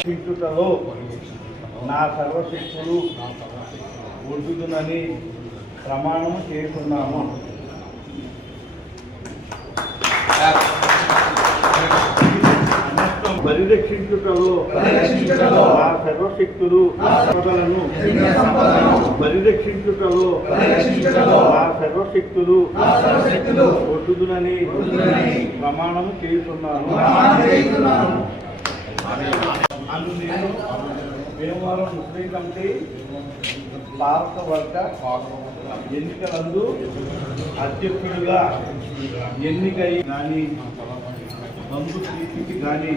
శిక్షుటలో నా సర్వశిక్షుడు ఒడ్డుదునని ప్రమాణము చేస్తున్నాము. పరిరక్షించుటలో నా సర్వశక్తులు సంపదలను పరిరక్షించుటలో నా సర్వశక్తులు ఒడ్డుదునని ప్రమాణము చేస్తున్నాను భీమవరం ముస్లిం కమిటీ భారతవర్గ ఎన్నికలందు అధ్యక్షుడిగా ఎన్నికై కానీ నందు తీర్చికి కానీ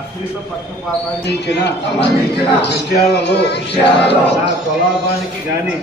అశ్రిత పక్షపాతాన్నించిన విషయాలలో నా స్వలాభానికి కానీ